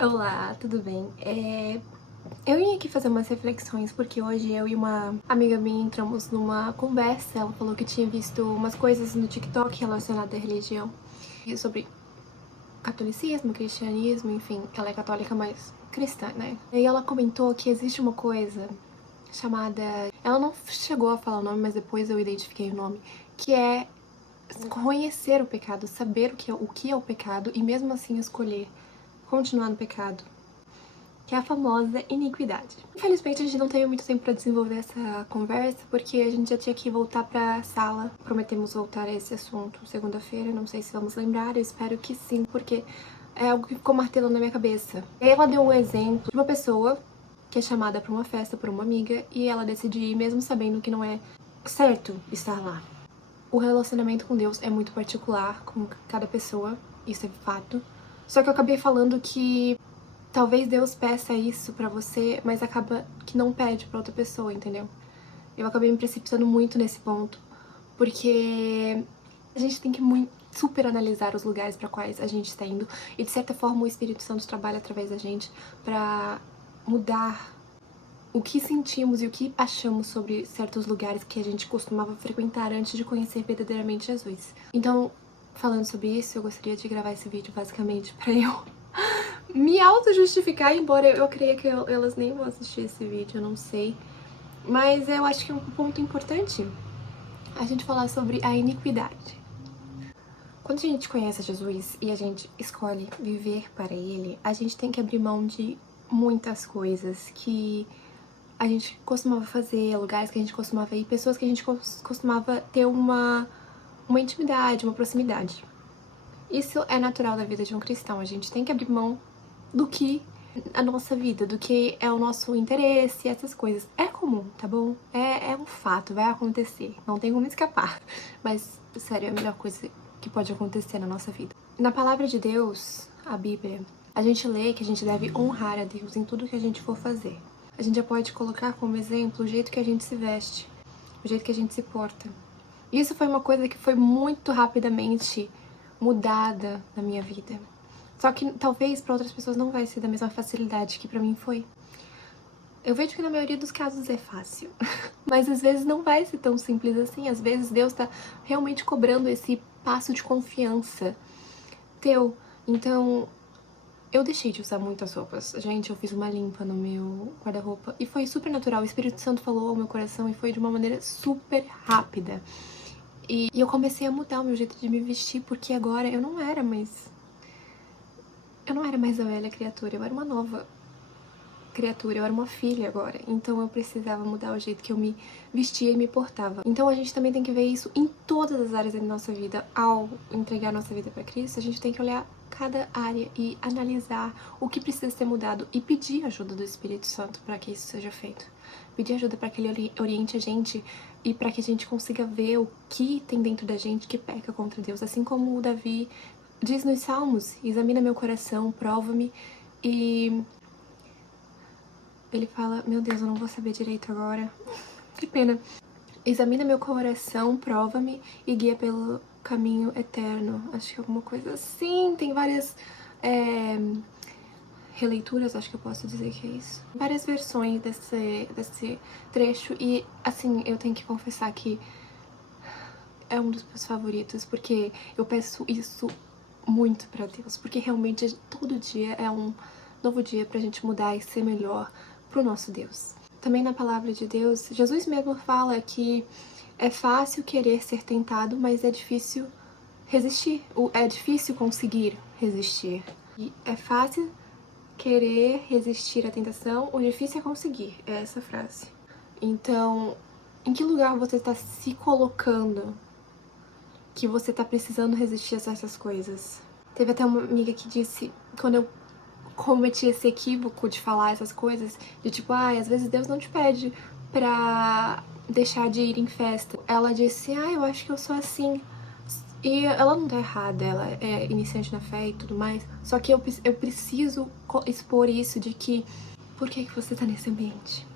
Olá, tudo bem? Eu vim aqui fazer umas reflexões porque hoje eu e uma amiga minha entramos numa conversa. Ela falou que tinha visto umas coisas no TikTok relacionadas à religião e sobre catolicismo, cristianismo, enfim. Ela é católica, mas cristã, né? E ela comentou que existe uma coisa chamada... Ela não chegou a falar o nome, mas depois eu identifiquei o nome, que é conhecer o pecado, saber o que é o pecado e mesmo assim escolher continuar no pecado, que é a famosa iniquidade. Infelizmente a gente não teve muito tempo para desenvolver essa conversa, porque a gente já tinha que voltar pra sala. Prometemos voltar a esse assunto segunda-feira, não sei se vamos lembrar, eu espero que sim, porque é algo que ficou martelando na minha cabeça. E aí ela deu um exemplo de uma pessoa que é chamada pra uma festa por uma amiga e ela decide ir mesmo sabendo que não é certo estar lá. O relacionamento com Deus é muito particular com cada pessoa, isso é fato. Só que eu acabei falando que talvez Deus peça isso pra você, mas acaba que não pede pra outra pessoa, entendeu? Eu acabei me precipitando muito nesse ponto, porque a gente tem que super analisar os lugares para quais a gente está indo, e de certa forma o Espírito Santo trabalha através da gente pra mudar o que sentimos e o que achamos sobre certos lugares que a gente costumava frequentar antes de conhecer verdadeiramente Jesus. Então, falando sobre isso, eu gostaria de gravar esse vídeo basicamente pra eu me auto-justificar, embora eu creia que elas nem vão assistir esse vídeo, eu não sei. Mas eu acho que é um ponto importante a gente falar sobre a iniquidade. Quando a gente conhece Jesus e a gente escolhe viver para Ele, a gente tem que abrir mão de muitas coisas que a gente costumava fazer, lugares que a gente costumava ir, pessoas que a gente costumava ter uma intimidade, uma proximidade. Isso é natural da vida de um cristão, a gente tem que abrir mão do que a nossa vida, do que é o nosso interesse, essas coisas. É comum, tá bom? É um fato, vai acontecer, não tem como escapar. Mas, sério, é a melhor coisa que pode acontecer na nossa vida. Na palavra de Deus, a Bíblia, a gente lê que a gente deve honrar a Deus em tudo que a gente for fazer. A gente já pode colocar como exemplo o jeito que a gente se veste, o jeito que a gente se porta. Isso foi uma coisa que foi muito rapidamente mudada na minha vida. Só que talvez para outras pessoas não vai ser da mesma facilidade que para mim foi. Eu vejo que na maioria dos casos é fácil, mas às vezes não vai ser tão simples assim. Às vezes Deus tá realmente cobrando esse passo de confiança teu. Então, eu deixei de usar muitas roupas. Gente, eu fiz uma limpa no meu guarda-roupa e foi super natural. O Espírito Santo falou ao meu coração e foi de uma maneira super rápida. E eu comecei a mudar o meu jeito de me vestir, porque agora eu não era mais a velha criatura, eu era uma nova criatura, eu era uma filha agora. Então eu precisava mudar o jeito que eu me vestia e me portava. Então a gente também tem que ver isso em todas as áreas da nossa vida. Ao entregar nossa vida para Cristo, a gente tem que olhar cada área e analisar o que precisa ser mudado e pedir ajuda do Espírito Santo para que isso seja feito. Pedir ajuda para que ele oriente a gente e para que a gente consiga ver o que tem dentro da gente que peca contra Deus. Assim como o Davi diz nos Salmos: examina meu coração, prova-me. E ele fala, meu Deus, eu não vou saber direito agora, que pena. Examina meu coração, prova-me e guia pelo caminho eterno. Acho que alguma coisa assim. Tem várias releituras, acho que eu posso dizer que é isso. Várias versões desse trecho e, assim, eu tenho que confessar que é um dos meus favoritos, porque eu peço isso muito pra Deus, porque realmente todo dia é um novo dia pra gente mudar e ser melhor pro nosso Deus. Também na palavra de Deus, Jesus mesmo fala que é fácil querer ser tentado, mas é difícil resistir, é difícil conseguir resistir. E é fácil querer resistir à tentação, o difícil é conseguir, é essa frase. Então, em que lugar você está se colocando que você tá precisando resistir a certas coisas? Teve até uma amiga que disse, quando eu cometi esse equívoco de falar essas coisas, de tipo, às vezes Deus não te pede pra deixar de ir em festa. Ela disse, eu acho que eu sou assim. E ela não tá errada, ela é iniciante na fé e tudo mais, só que eu preciso expor isso de que, por que você tá nesse ambiente?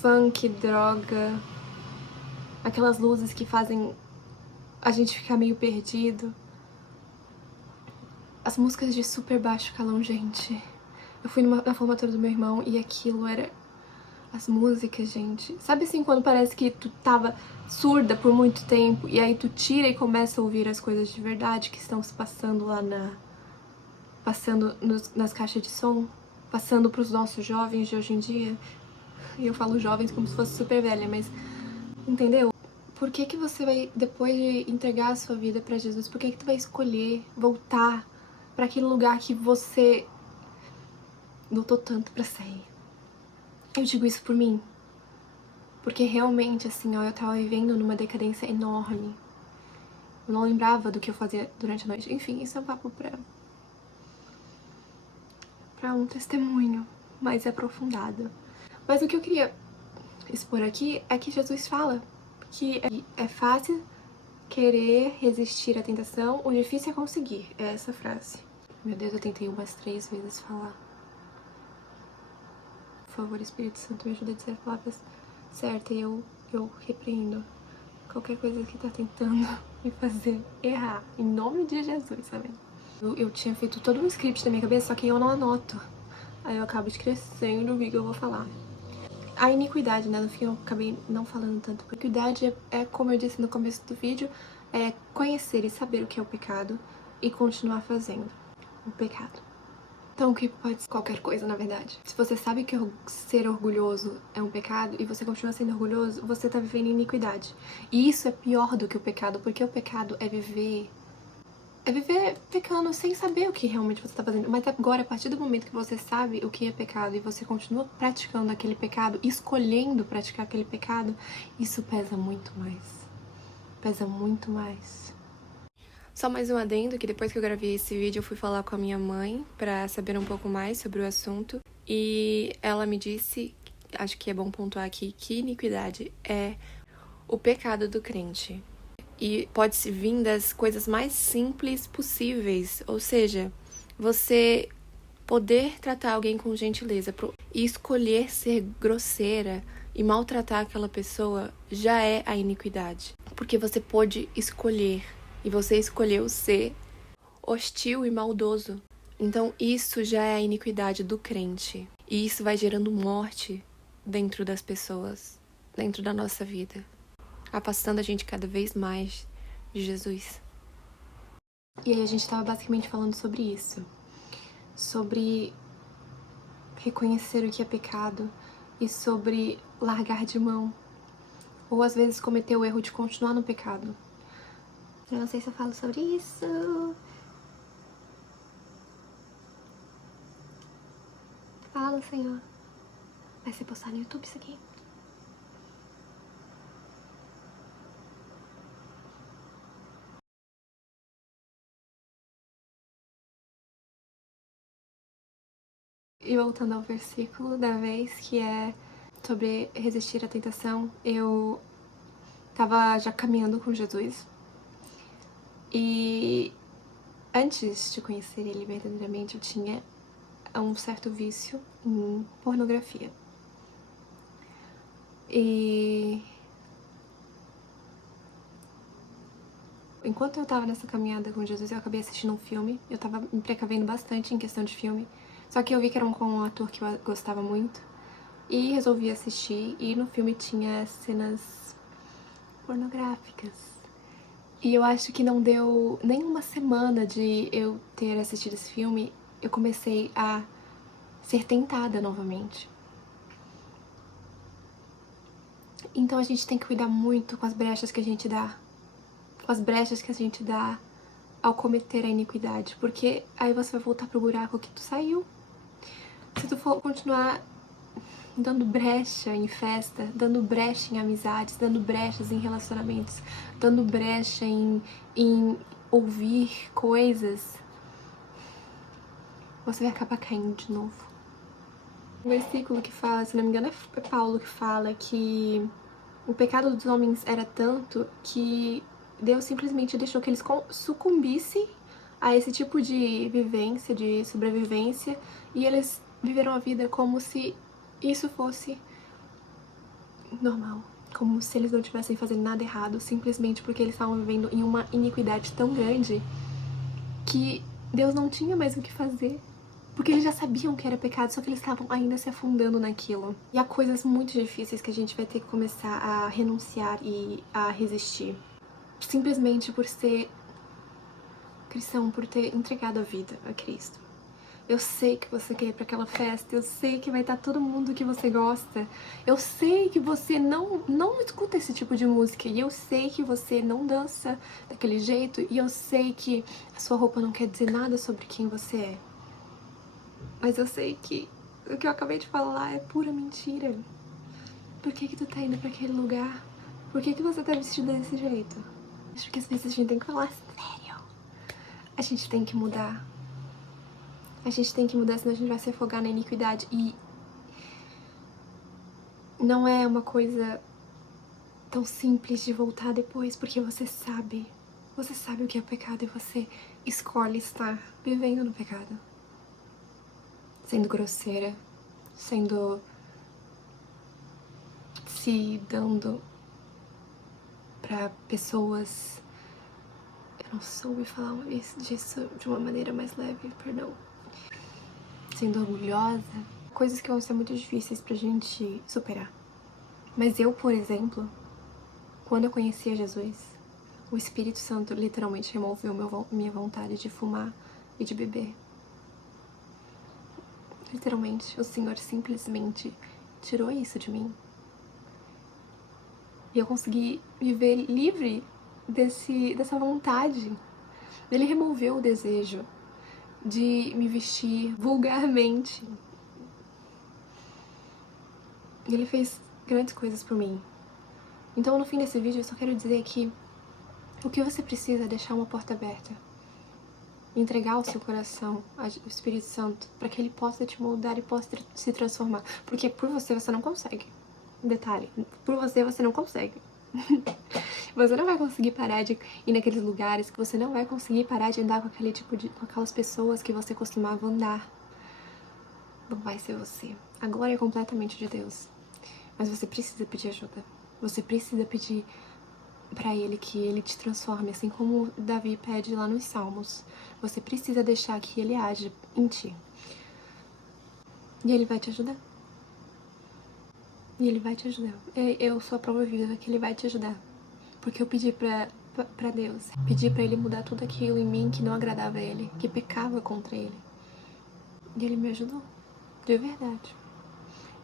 Funk, droga, aquelas luzes que fazem a gente ficar meio perdido. As músicas de super baixo calão, gente. Eu fui na formatura do meu irmão e aquilo era... As músicas, gente. Sabe assim, quando parece que tu tava surda por muito tempo e aí tu tira e começa a ouvir as coisas de verdade que estão se passando lá passando nas caixas de som, passando pros nossos jovens de hoje em dia. E eu falo jovens como se fosse super velha, mas... Entendeu? Por que que você vai, depois de entregar a sua vida pra Jesus, por que que tu vai escolher voltar pra aquele lugar que você lutou tanto pra sair? Eu digo isso por mim, porque realmente, assim, ó, eu tava vivendo numa decadência enorme. Eu não lembrava do que eu fazia durante a noite. Enfim, isso é um papo pra um testemunho mais aprofundado. Mas o que eu queria expor aqui é que Jesus fala que é fácil querer resistir à tentação, o difícil é conseguir. É essa frase. Meu Deus, eu tentei umas 3 vezes falar. Por favor, Espírito Santo, me ajuda a dizer as palavras certas e eu repreendo qualquer coisa que tá tentando me fazer errar. Em nome de Jesus, amém. Eu tinha feito todo um script na minha cabeça, só que eu não anoto. Aí eu acabo esquecendo o que eu vou falar. A iniquidade, né, no fim eu acabei não falando tanto. A iniquidade é, como eu disse no começo do vídeo, é conhecer e saber o que é o pecado e continuar fazendo o pecado. Então o que pode ser qualquer coisa, na verdade. Se você sabe que ser orgulhoso é um pecado e você continua sendo orgulhoso, você tá vivendo iniquidade. E isso é pior do que o pecado, porque o pecado é viver pecando sem saber o que realmente você tá fazendo. Mas agora, a partir do momento que você sabe o que é pecado e você continua praticando aquele pecado, escolhendo praticar aquele pecado, isso pesa muito mais. Pesa muito mais. Só mais um adendo, que depois que eu gravei esse vídeo eu fui falar com a minha mãe pra saber um pouco mais sobre o assunto. E ela me disse, acho que é bom pontuar aqui, que iniquidade é o pecado do crente. E pode se vir das coisas mais simples possíveis. Ou seja, você poder tratar alguém com gentileza e escolher ser grosseira e maltratar aquela pessoa já é a iniquidade. Porque você pôde escolher. E você escolheu ser hostil e maldoso. Então isso já é a iniquidade do crente. E isso vai gerando morte dentro das pessoas, dentro da nossa vida, afastando a gente cada vez mais de Jesus. E aí a gente estava basicamente falando sobre isso. Sobre reconhecer o que é pecado e sobre largar de mão. Ou às vezes cometer o erro de continuar no pecado. Eu não sei se eu falo sobre isso. Fala, Senhor. Vai ser postado no YouTube isso aqui. E voltando ao versículo da vez, que é sobre resistir à tentação, eu tava já caminhando com Jesus. E antes de conhecer ele verdadeiramente, eu tinha um certo vício em pornografia. E enquanto eu tava nessa caminhada com Jesus, eu acabei assistindo um filme. Eu tava me precavendo bastante em questão de filme. Só que eu vi que era com um ator que eu gostava muito. E resolvi assistir. E no filme tinha cenas pornográficas. E eu acho que não deu nem uma semana de eu ter assistido esse filme, eu comecei a ser tentada novamente. Então a gente tem que cuidar muito com as brechas que a gente dá. Com as brechas que a gente dá ao cometer a iniquidade. Porque aí você vai voltar pro buraco que tu saiu. Se tu for continuar dando brecha em festa, dando brecha em amizades, dando brechas em relacionamentos, dando brecha em ouvir coisas, você vai acabar caindo de novo. Um versículo que fala, se não me engano é Paulo que fala que o pecado dos homens era tanto que Deus simplesmente deixou que eles sucumbissem a esse tipo de vivência, de sobrevivência, e eles viveram a vida como se isso fosse normal, como se eles não estivessem fazendo nada errado, simplesmente porque eles estavam vivendo em uma iniquidade tão grande que Deus não tinha mais o que fazer. Porque eles já sabiam que era pecado, só que eles estavam ainda se afundando naquilo. E há coisas muito difíceis que a gente vai ter que começar a renunciar e a resistir. Simplesmente por ser cristão, por ter entregado a vida a Cristo. Eu sei que você quer ir pra aquela festa, eu sei que vai estar todo mundo que você gosta, eu sei que você não escuta esse tipo de música, e eu sei que você não dança daquele jeito, e eu sei que a sua roupa não quer dizer nada sobre quem você é. Mas eu sei que o que eu acabei de falar é pura mentira. Por que tu tá indo pra aquele lugar? Por que você tá vestida desse jeito? Acho que às vezes a gente tem que falar sério. A gente tem que mudar. A gente tem que mudar, senão a gente vai se afogar na iniquidade. E não é uma coisa tão simples de voltar depois, porque você sabe o que é pecado e você escolhe estar vivendo no pecado. Sendo grosseira, se dando pra pessoas. Eu não soube falar disso de uma maneira mais leve, perdão. Sendo orgulhosa, coisas que vão ser muito difíceis pra gente superar. Mas eu, por exemplo, quando eu conhecia Jesus, o Espírito Santo literalmente removeu minha vontade de fumar e de beber. Literalmente, o Senhor simplesmente tirou isso de mim. E eu consegui viver livre dessa vontade. Ele removeu o desejo de me vestir vulgarmente. Ele fez grandes coisas por mim. Então, no fim desse vídeo, eu só quero dizer que o que você precisa é deixar uma porta aberta. Entregar o seu coração ao Espírito Santo para que ele possa te moldar e possa se transformar. Porque por você não consegue. Detalhe, por você não consegue. Você não vai conseguir parar de ir naqueles lugares, que você não vai conseguir parar de andar com com aquelas pessoas que você costumava andar. Não vai ser você. A glória é completamente de Deus. Mas você precisa pedir ajuda. Você precisa pedir pra Ele que Ele te transforme, assim como Davi pede lá nos Salmos. Você precisa deixar que Ele age em ti. E Ele vai te ajudar. E Ele vai te ajudar. Eu sou a prova viva que Ele vai te ajudar. Porque eu pedi pra Deus. Pedi pra Ele mudar tudo aquilo em mim que não agradava a Ele, que pecava contra Ele. E Ele me ajudou. De verdade.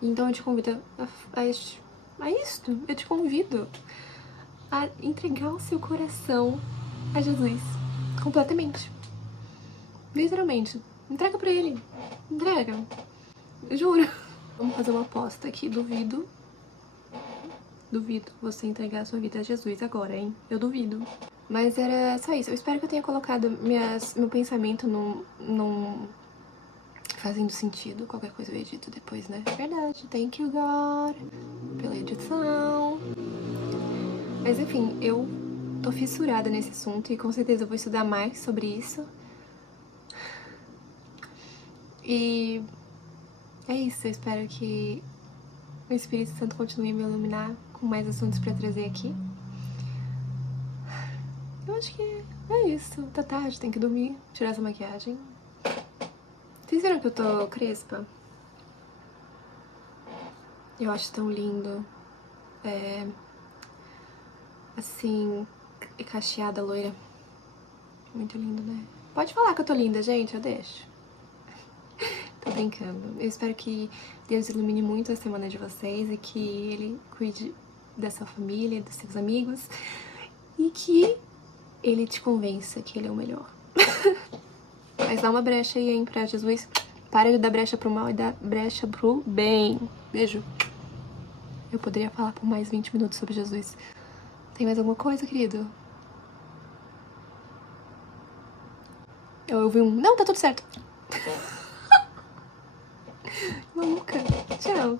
Então eu te convido a isto. Eu te convido a entregar o seu coração a Jesus. Completamente. Literalmente. Entrega pra Ele. Entrega. Juro. Vamos fazer uma aposta aqui. Duvido você entregar a sua vida a Jesus agora, hein? Eu duvido. Mas era só isso. Eu espero que eu tenha colocado meu pensamento num fazendo sentido. Qualquer coisa eu edito depois, né? Verdade. Thank you, God, pela edição. Mas enfim, eu tô fissurada nesse assunto e com certeza eu vou estudar mais sobre isso. E é isso. Eu espero que o Espírito Santo continue a me iluminar com mais assuntos pra trazer aqui. Eu acho que é isso. Tá tarde, tem que dormir, tirar essa maquiagem. Vocês viram que eu tô crespa? Eu acho tão lindo. Assim, cacheada, loira. Muito lindo, né? Pode falar que eu tô linda, gente, eu deixo. Tô brincando. Eu espero que Deus ilumine muito a semana de vocês e que Ele cuide da sua família, dos seus amigos e que Ele te convença que Ele é o melhor. Mas dá uma brecha aí, hein, pra Jesus. Para de dar brecha pro mal e dá brecha pro bem. Beijo. Eu poderia falar por mais 20 minutos sobre Jesus. Tem mais alguma coisa, querido? Eu ouvi um... Não, tá tudo certo. Maluca. Tchau.